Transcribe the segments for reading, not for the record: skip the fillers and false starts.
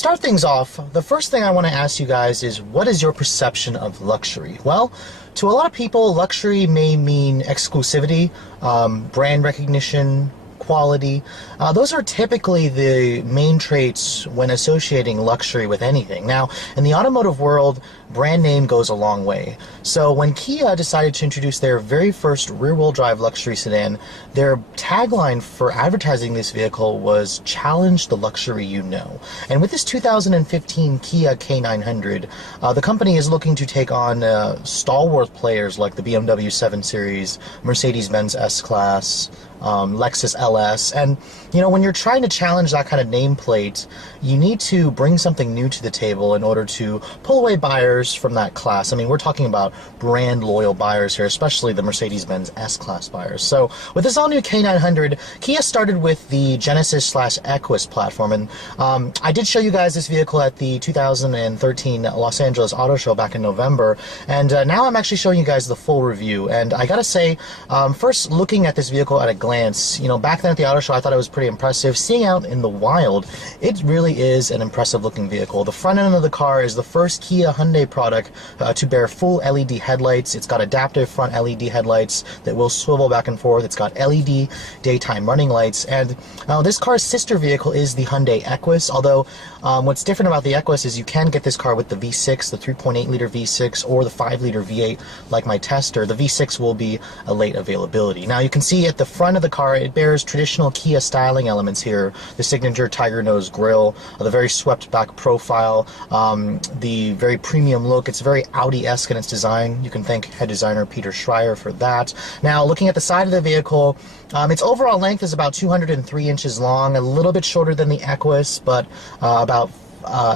start things off, the first thing I want to ask you guys is, what is your perception of luxury? Well, to a lot of people, luxury may mean exclusivity, brand recognition, quality. Those are typically the main traits when associating luxury with anything. Now, in the automotive world, brand name goes a long way. So when Kia decided to introduce their very first rear-wheel drive luxury sedan, their tagline for advertising this vehicle was "Challenge the luxury you know." And with this 2015 Kia K900, the company is looking to take on stalwart players like the BMW 7 Series, Mercedes-Benz S-Class, Lexus LS, and you know, when you're trying to challenge that kind of nameplate, you need to bring something new to the table in order to pull away buyers from that class. I mean, we're talking about brand loyal buyers here, especially the Mercedes-Benz S-Class buyers. So with this all-new K900, Kia started with the Genesis/Equus platform, and I did show you guys this vehicle at the 2013 Los Angeles Auto Show back in November, and now I'm actually showing you guys the full review. And I gotta say, first looking at this vehicle at a glance, you know, back then at the auto show I thought it was pretty impressive. Seeing out in the wild, it really is an impressive looking vehicle. The front end of the car is the first Kia Hyundai product to bear full LED headlights. It's got adaptive front LED headlights that will swivel back and forth. It's got LED daytime running lights, and this car's sister vehicle is the Hyundai Equus, although what's different about the Equus is you can get this car with the V6, the 3.8 liter V6, or the 5 liter V8 like my tester. The V6 will be a late availability. Now you can see at the front of the car it bears traditional Kia styling elements here. The signature tiger nose grille, the very swept back profile, the very premium look. It's very Audi-esque in its design. You can thank head designer Peter Schreier for that. Now looking at the side of the vehicle, its overall length is about 203 inches long, a little bit shorter than the Equus, but about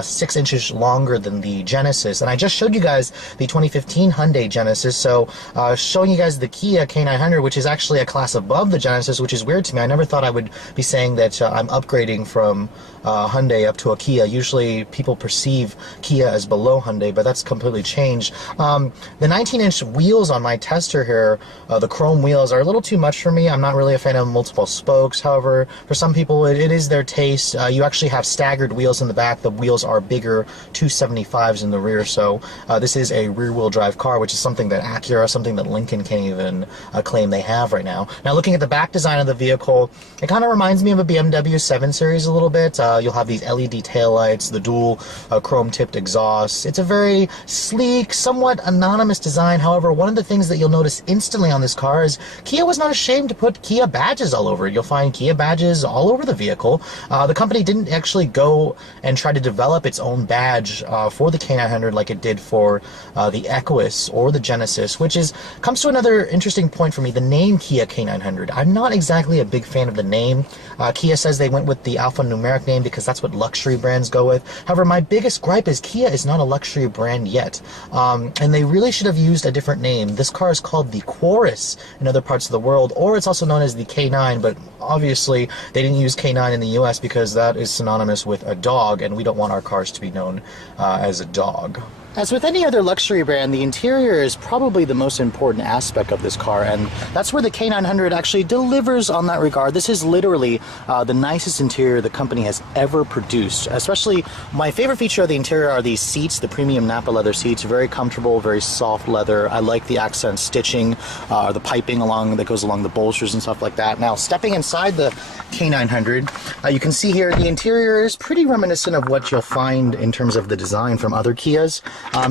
6 inches longer than the Genesis. And I just showed you guys the 2015 Hyundai Genesis, so showing you guys the Kia K900, which is actually a class above the Genesis, which is weird to me. I never thought I would be saying that I'm upgrading from Hyundai up to a Kia. Usually people perceive Kia as below Hyundai, but that's completely changed. The 19-inch wheels on my tester here, the chrome wheels, are a little too much for me. I'm not really a fan of multiple spokes. However, for some people it is their taste. You actually have staggered wheels in the back. The wheels are bigger 275s in the rear, so this is a rear-wheel drive car, which is something that Acura, something that Lincoln can't even claim they have right now. Now looking at the back design of the vehicle, it kind of reminds me of a BMW 7 Series a little bit. You'll have these LED taillights, the dual chrome-tipped exhaust. It's a very sleek, somewhat anonymous design. However, one of the things that you'll notice instantly on this car is Kia was not ashamed to put Kia badges all over it. You'll find Kia badges all over the vehicle. The company didn't actually go and try to develop its own badge for the K900 like it did for the Equus or the Genesis, which comes to another interesting point for me, the name Kia K900. I'm not exactly a big fan of the name. Kia says they went with the alphanumeric name because that's what luxury brands go with. However, my biggest gripe is Kia is not a luxury brand yet, and they really should have used a different name. This car is called the Chorus in other parts of the world, or it's also known as the K9, but obviously they didn't use K9 in the US because that is synonymous with a dog, and we don't want our cars to be known as a dog. As with any other luxury brand, the interior is probably the most important aspect of this car, and that's where the K900 actually delivers on that regard. This is literally the nicest interior the company has ever produced. Especially, my favorite feature of the interior are these seats, the premium Napa leather seats. Very comfortable, very soft leather. I like the accent stitching, the piping that goes along the bolsters and stuff like that. Now, stepping inside the K900, you can see here the interior is pretty reminiscent of what you'll find in terms of the design from other Kias.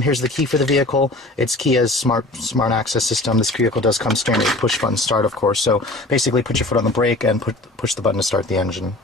Here's the key for the vehicle. It's Kia's smart access system. This vehicle does come standard push button start, of course. So basically put your foot on the brake and push the button to start the engine.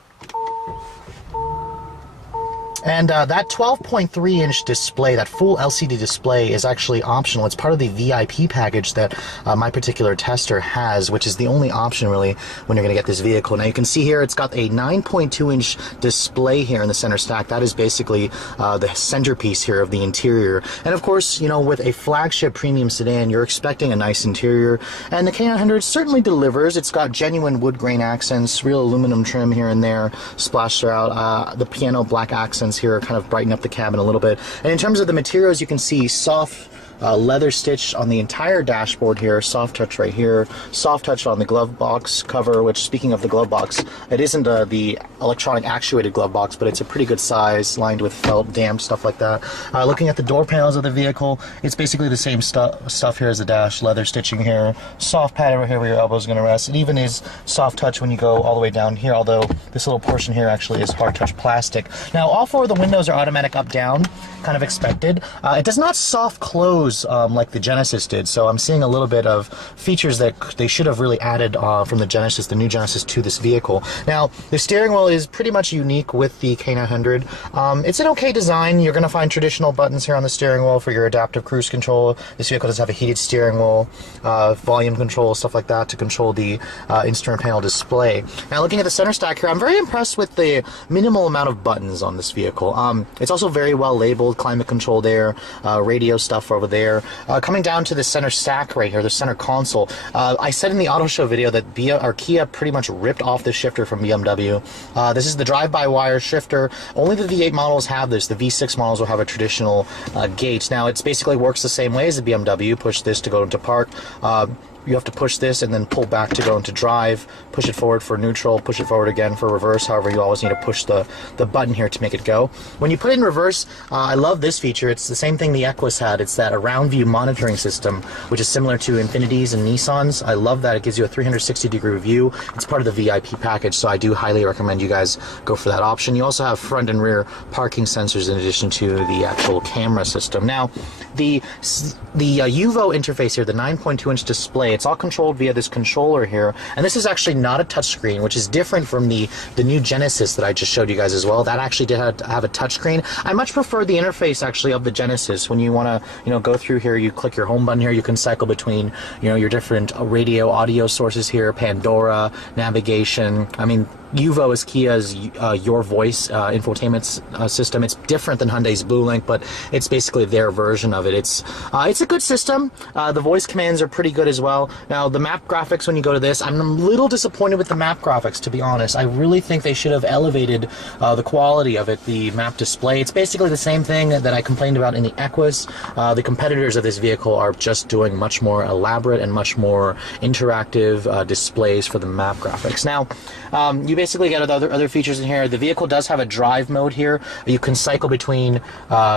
And that 12.3-inch display, that full LCD display, is actually optional. It's part of the VIP package that my particular tester has, which is the only option really when you're going to get this vehicle. Now you can see here it's got a 9.2-inch display here in the center stack. That is basically the centerpiece here of the interior. And of course, you know, with a flagship premium sedan, you're expecting a nice interior, and the K900 certainly delivers. It's got genuine wood grain accents, real aluminum trim here and there splashed throughout. The piano black accents here kind of brighten up the cabin a little bit. And in terms of the materials, you can see soft leather stitch on the entire dashboard here, soft touch right here, soft touch on the glove box cover, which, speaking of the glove box, it isn't the electronic actuated glove box, but it's a pretty good size, lined with felt, damped, stuff like that. Looking at the door panels of the vehicle, it's basically the same stuff here as the dash, leather stitching here, soft pad over here where your elbow is going to rest. It even is soft touch when you go all the way down here, although this little portion here actually is hard touch plastic. Now, all four of the windows are automatic up-down, kind of expected. It does not soft close like the Genesis did, so I'm seeing a little bit of features that they should have really added from the Genesis, the new Genesis, to this vehicle. Now, the steering wheel is pretty much unique with the K900. It's an okay design. You're going to find traditional buttons here on the steering wheel for your adaptive cruise control. This vehicle does have a heated steering wheel, volume control, stuff like that to control the instrument panel display. Now, looking at the center stack here, I'm very impressed with the minimal amount of buttons on this vehicle. It's also very well labeled, climate control there, radio stuff over there. Coming down to the center stack right here, the center console, I said in the auto show video that Kia pretty much ripped off the shifter from BMW. This is the drive-by-wire shifter. Only the V8 models have this. The V6 models will have a traditional gate. Now, it basically works the same way as the BMW. Push this to go into park. You have to push this and then pull back to go into drive, push it forward for neutral, push it forward again for reverse. However, you always need to push the button here to make it go. When you put it in reverse, I love this feature. It's the same thing the Equus had. It's that around view monitoring system, which is similar to Infinitis and Nissans. I love that. It gives you a 360-degree view. It's part of the VIP package, so I do highly recommend you guys go for that option. You also have front and rear parking sensors in addition to the actual camera system. Now, the UVO interface here, the 9.2-inch display, it's all controlled via this controller here, and this is actually not a touchscreen, which is different from the new Genesis that I just showed you guys as well. That actually did have a touchscreen. I much prefer the interface actually of the Genesis. When you want to go through here, you click your home button here, you can cycle between your different radio audio sources here, Pandora, navigation. I mean, UVO is Kia's Your Voice infotainment system. It's different than Hyundai's Blue Link, but it's basically their version of it. It's a good system. The voice commands are pretty good as well. Now, the map graphics, when you go to this, I'm a little disappointed with the map graphics, to be honest. I really think they should have elevated the quality of it, the map display. It's basically the same thing that I complained about in the Equus. The competitors of this vehicle are just doing much more elaborate and much more interactive displays for the map graphics. Now, you basically get other features in here. The vehicle does have a drive mode here. You can cycle between,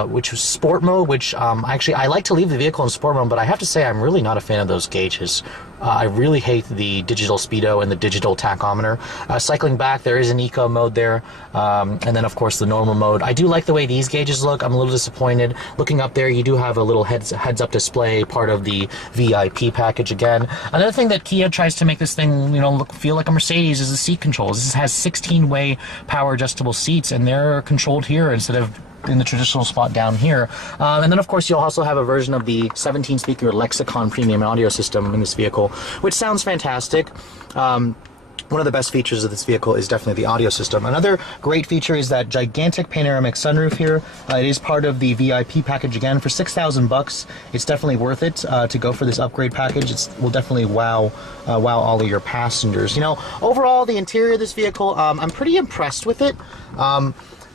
which is sport mode, which actually I like to leave the vehicle in sport mode, but I have to say I'm really not a fan of those gauges. I really hate the digital speedo and the digital tachometer. Cycling back, there is an eco mode there, and then of course the normal mode. I do like the way these gauges look. I'm a little disappointed. Looking up there, you do have a little heads-up display, part of the VIP package again. Another thing that Kia tries to make this thing, feel like a Mercedes is the seat controls. This has 16-way power adjustable seats, and they're controlled here instead of in the traditional spot down here. And then of course you'll also have a version of the 17-speaker Lexicon premium audio system in this vehicle, which sounds fantastic. One of the best features of this vehicle is definitely the audio system. Another great feature is that gigantic panoramic sunroof here. It is part of the VIP package again. For $6,000, it's definitely worth it to go for this upgrade package. It will definitely wow all of your passengers. Overall, the interior of this vehicle, I'm pretty impressed with it.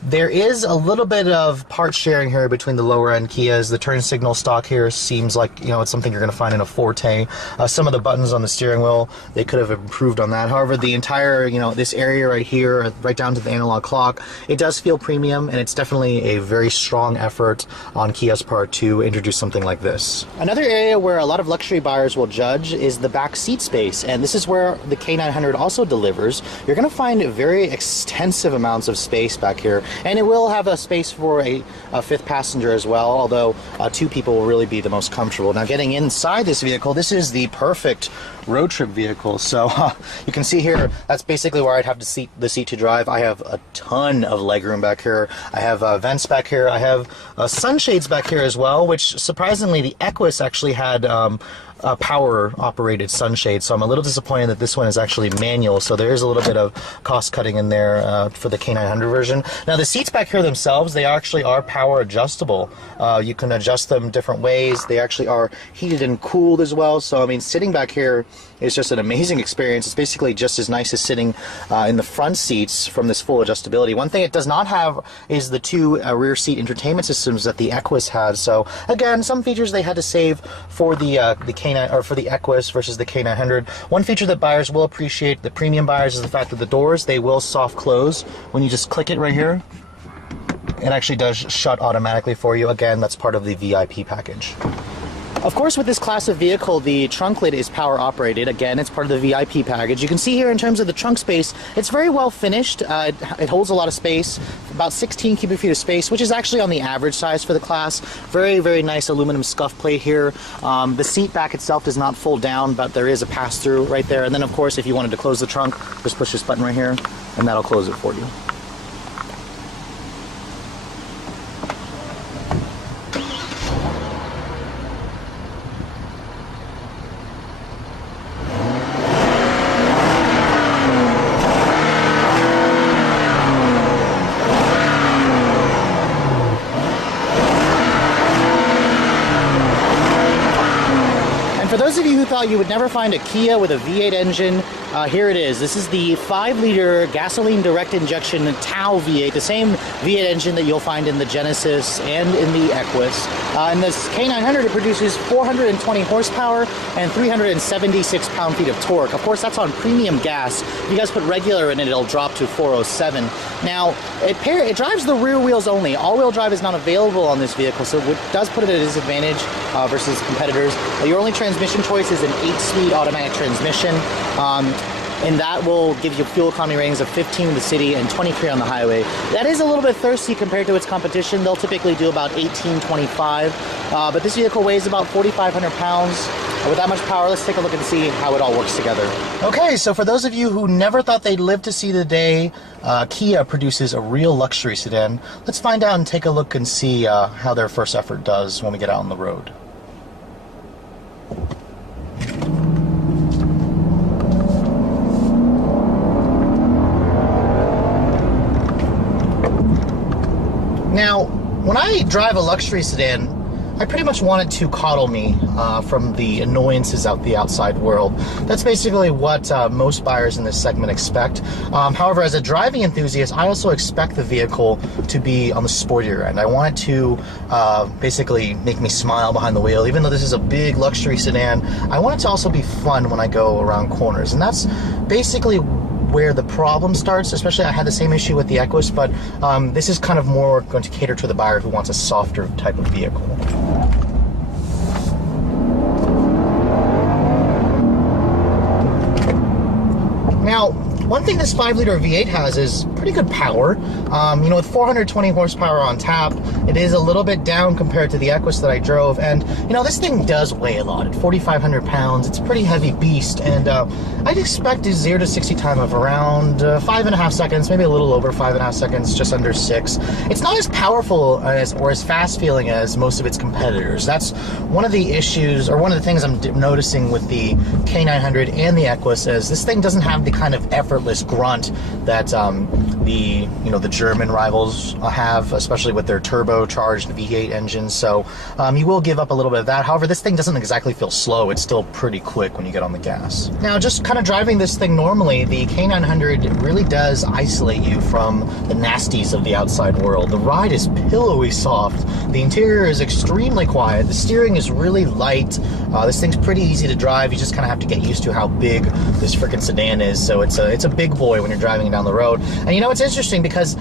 There is a little bit of part sharing here between the lower end Kias. The turn signal stock here seems like, it's something you're going to find in a Forte. Some of the buttons on the steering wheel, they could have improved on that. However, the entire, this area right here, right down to the analog clock, it does feel premium, and it's definitely a very strong effort on Kia's part to introduce something like this. Another area where a lot of luxury buyers will judge is the back seat space, and this is where the K900 also delivers. You're going to find very extensive amounts of space back here. And it will have a space for a fifth passenger as well, although two people will really be the most comfortable. Now, getting inside this vehicle, this is the perfect road trip vehicle. So you can see here, that's basically where I'd have the seat to drive. I have a ton of legroom back here. I have vents back here. I have sunshades back here as well, which surprisingly the Equus actually had power operated sunshade, so I'm a little disappointed that this one is actually manual, so there is a little bit of cost cutting in there for the K900 version. Now, the seats back here themselves, they actually are power adjustable. You can adjust them different ways. They actually are heated and cooled as well, so I mean, sitting back here, is just an amazing experience. It's basically just as nice as sitting in the front seats from this full adjustability. One thing it does not have is the two rear seat entertainment systems that the Equus has. So again, some features they had to save for the K9 or for the Equus versus the K900. One feature that buyers will appreciate, the premium buyers, is the fact that the doors, they will soft close when you just click it right here. It actually does shut automatically for you. Again, that's part of the VIP package. Of course, with this class of vehicle, the trunk lid is power operated. Again, it's part of the VIP package. You can see here in terms of the trunk space, it's very well finished. It holds a lot of space, about 16 cubic feet of space, which is actually on the average size for the class. Very, very nice aluminum scuff plate here. The seat back itself does not fold down, but there is a pass-through right there. And then, of course, if you wanted to close the trunk, just push this button right here, and that'll close it for you. For those of you who thought you would never find a Kia with a V8 engine, here it is. This is the 5-liter gasoline direct injection TOW V8, the same V8 engine that you'll find in the Genesis and in the Equus. In this K900, it produces 420 horsepower and 376 pound-feet of torque. Of course, that's on premium gas. If you guys put regular in it, it'll drop to 407. Now, it drives the rear wheels only. All-wheel drive is not available on this vehicle, so it does put it at a disadvantage versus competitors. Your only transmission choice is an 8-speed automatic transmission. And that will give you fuel economy ratings of 15 in the city and 23 on the highway. That is a little bit thirsty compared to its competition. They'll typically do about 18-25, but this vehicle weighs about 4,500 pounds. With that much power, let's take a look and see how it all works together. Okay, so for those of you who never thought they'd live to see the day Kia produces a real luxury sedan, let's find out and take a look and see how their first effort does when we get out on the road. Now, when I drive a luxury sedan, I pretty much want it to coddle me from the annoyances out the outside world. That's basically what most buyers in this segment expect. However, as a driving enthusiast, I also expect the vehicle to be on the sportier end. I want it to basically make me smile behind the wheel. Even though this is a big luxury sedan, I want it to also be fun when I go around corners. And that's basically where the problem starts. Especially, I had the same issue with the Equus, but this is kind of more going to cater to the buyer who wants a softer type of vehicle. Now, one thing this 5-liter V8 has is pretty good power. You know, with 420 horsepower on tap, it is a little bit down compared to the Equus that I drove. And, you know, this thing does weigh a lot. At 4,500 pounds, it's a pretty heavy beast. And I'd expect a 0 to 60 time of around 5.5 seconds, maybe a little over 5.5 seconds, just under 6. It's not as powerful as, or as fast feeling as most of its competitors. That's one of the issues, or one of the things I'm noticing with the K900 and the Equus, is this thing doesn't have the kind of effortless grunt that the German rivals have, especially with their turbocharged V8 engines. So you will give up a little bit of that. However, this thing doesn't exactly feel slow. It's still pretty quick when you get on the gas. Now, just kind of driving this thing normally, the K900 really does isolate you from the nasties of the outside world. The ride is pillowy soft. The interior is extremely quiet. The steering is really light. This thing's pretty easy to drive. You just kind of have to get used to how big this freaking sedan is. So it's a big boy when you're driving it down the road. And you know, it's interesting because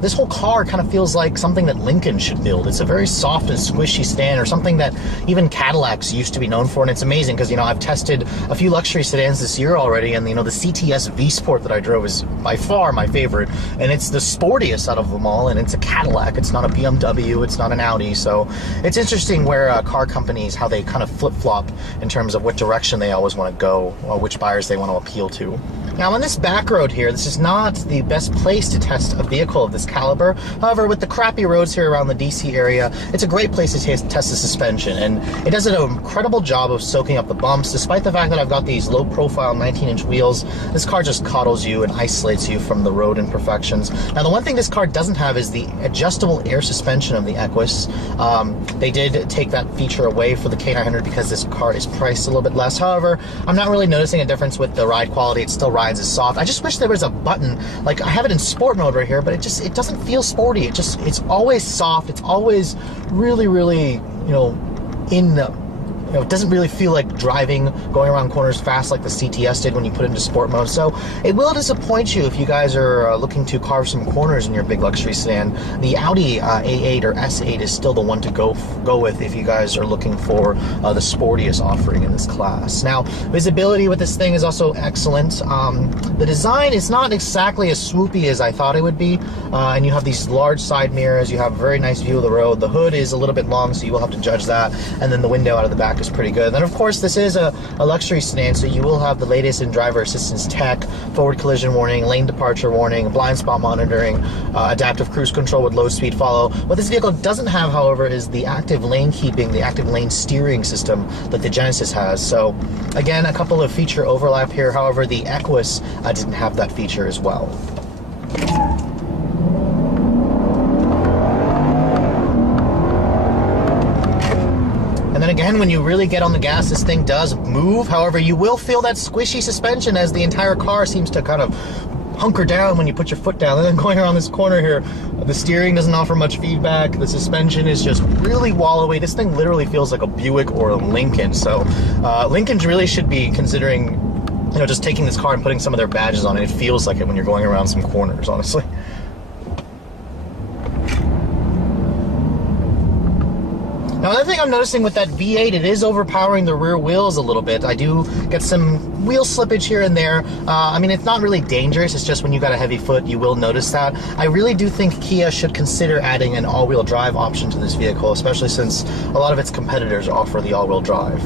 this whole car kind of feels like something that Lincoln should build. It's a very soft and squishy sedan, or something that even Cadillacs used to be known for. And it's amazing because, you know, I've tested a few luxury sedans this year already, and, you know, the CTS V-Sport that I drove is by far my favorite, and it's the sportiest out of them all, and it's a Cadillac. It's not a BMW, it's not an Audi. So it's interesting where car companies, how they kind of flip-flop in terms of what direction they always want to go, or which buyers they want to appeal to. Now on this back road here, this is not the best place to test a vehicle of this caliber. However, with the crappy roads here around the DC area, it's a great place to test the suspension, and it does an incredible job of soaking up the bumps. Despite the fact that I've got these low profile 19-inch wheels, this car just coddles you and isolates you from the road imperfections. Now the one thing this car doesn't have is the adjustable air suspension of the Equus. They did take that feature away for the K900 because this car is priced a little bit less. However, I'm not really noticing a difference with the ride quality. It still rides as soft. I just wish there was a button, like I have it in sport mode right here, but it doesn't feel sporty. It's always soft. It's always really, it doesn't really feel like driving, going around corners fast like the CTS did when you put it into sport mode. So it will disappoint you if you guys are looking to carve some corners in your big luxury sedan. The Audi A8 or S8 is still the one to go with if you guys are looking for the sportiest offering in this class. Now, visibility with this thing is also excellent. The design is not exactly as swoopy as I thought it would be, and you have these large side mirrors. You have a very nice view of the road. The hood is a little bit long, so you will have to judge that, and then the window out of the back is pretty good. Then of course this is a luxury sedan, so you will have the latest in driver assistance tech, forward collision warning, lane departure warning, blind spot monitoring, adaptive cruise control with low speed follow. What this vehicle doesn't have, however, is the active lane keeping, the active lane steering system that the Genesis has. So again, a couple of feature overlap here. However, the Equus didn't have that feature as well. And then again, when you really get on the gas, this thing does move. However, you will feel that squishy suspension as the entire car seems to kind of hunker down when you put your foot down. And then going around this corner here, the steering doesn't offer much feedback. The suspension is just really wallowy. This thing literally feels like a Buick or a Lincoln. So Lincolns really should be considering, just taking this car and putting some of their badges on it. It feels like it when you're going around some corners, honestly. Now, another thing I'm noticing with that V8, it is overpowering the rear wheels a little bit. I do get some wheel slippage here and there. I mean, it's not really dangerous. It's just when you got a heavy foot, you will notice that. I really do think Kia should consider adding an all-wheel drive option to this vehicle, especially since a lot of its competitors offer the all-wheel drive.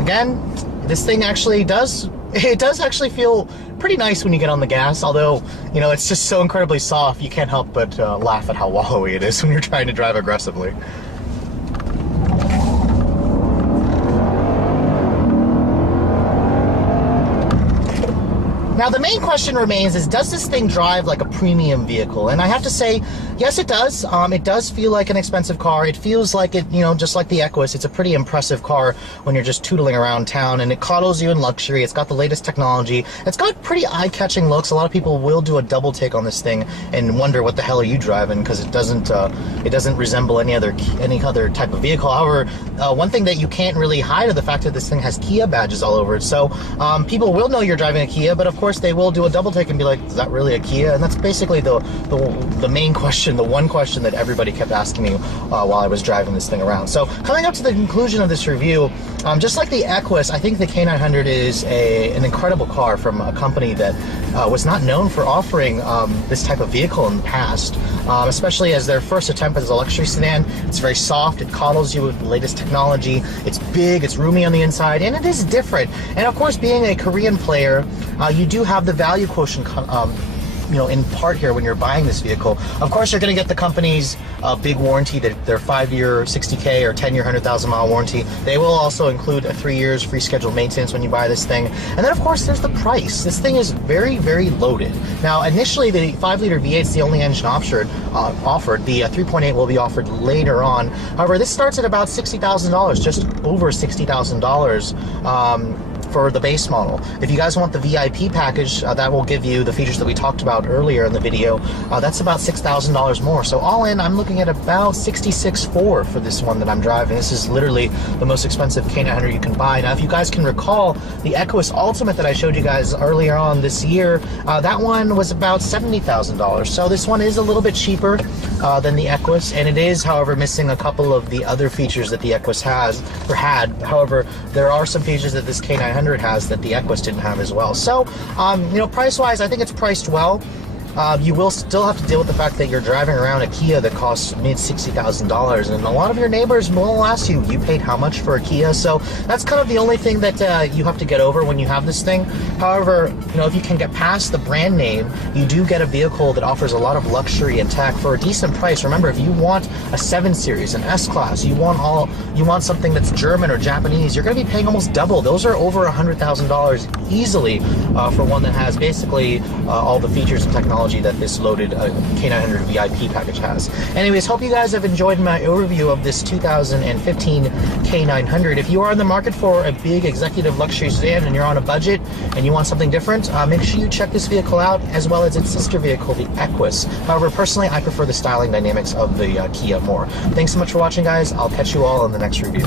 Again, this thing actually does actually feel pretty nice when you get on the gas, although, it's just so incredibly soft, you can't help but laugh at how wallowy it is when you're trying to drive aggressively. Now, the main question remains is, does this thing drive like a premium vehicle? And I have to say, yes, it does. It does feel like an expensive car. It feels like it, just like the Equus, it's a pretty impressive car when you're just tootling around town, and it coddles you in luxury. It's got the latest technology. It's got pretty eye-catching looks. A lot of people will do a double take on this thing and wonder what the hell are you driving, because it doesn't resemble any other type of vehicle. However, one thing that you can't really hide is the fact that this thing has Kia badges all over it. So people will know you're driving a Kia, but of course they will do a double take and be like, is that really a Kia? And that's basically the main question, the one question that everybody kept asking me while I was driving this thing around. So coming up to the conclusion of this review, just like the Equus, I think the K900 is an incredible car from a company that was not known for offering this type of vehicle in the past, especially as their first attempt as a luxury sedan. It's very soft, it coddles you with the latest technology, it's big, it's roomy on the inside, and it is different. And of course, being a Korean player, you do have the value quotient in part here when you're buying this vehicle. Of course, you're going to get the company's big warranty, their 5-year 60K or 10-year 100,000 mile warranty. They will also include a 3 years free scheduled maintenance when you buy this thing. And then of course there's the price. This thing is very, very loaded. Now initially the 5-liter V8 is the only engine offered. The 3.8 will be offered later on. However, this starts at about $60,000, just over $60,000. For the base model. If you guys want the VIP package, that will give you the features that we talked about earlier in the video. That's about $6,000 more. So all in, I'm looking at about $66,400 for this one that I'm driving. This is literally the most expensive K900 you can buy. Now, if you guys can recall, the Equus Ultimate that I showed you guys earlier on this year, that one was about $70,000. So this one is a little bit cheaper than the Equus, and it is, however, missing a couple of the other features that the Equus had. However, there are some features that this K900 has that the Equus didn't have as well. So, price-wise, I think it's priced well. you will still have to deal with the fact that you're driving around a Kia that costs mid $60,000, and a lot of your neighbors will ask you, you paid how much for a Kia? So that's kind of the only thing that you have to get over when you have this thing. However, you know, if you can get past the brand name, you do get a vehicle that offers a lot of luxury and tech for a decent price. Remember, if you want a 7 Series, an S-Class, you want something that's German or Japanese, you're going to be paying almost double. Those are over $100,000 easily for one that has basically all the features and technology that this loaded K900 VIP package has. Anyways, hope you guys have enjoyed my overview of this 2015 K900. If you are in the market for a big executive luxury sedan and you're on a budget and you want something different, make sure you check this vehicle out, as well as its sister vehicle, the Equus. However, personally, I prefer the styling dynamics of the Kia more. Thanks so much for watching, guys. I'll catch you all in the next review.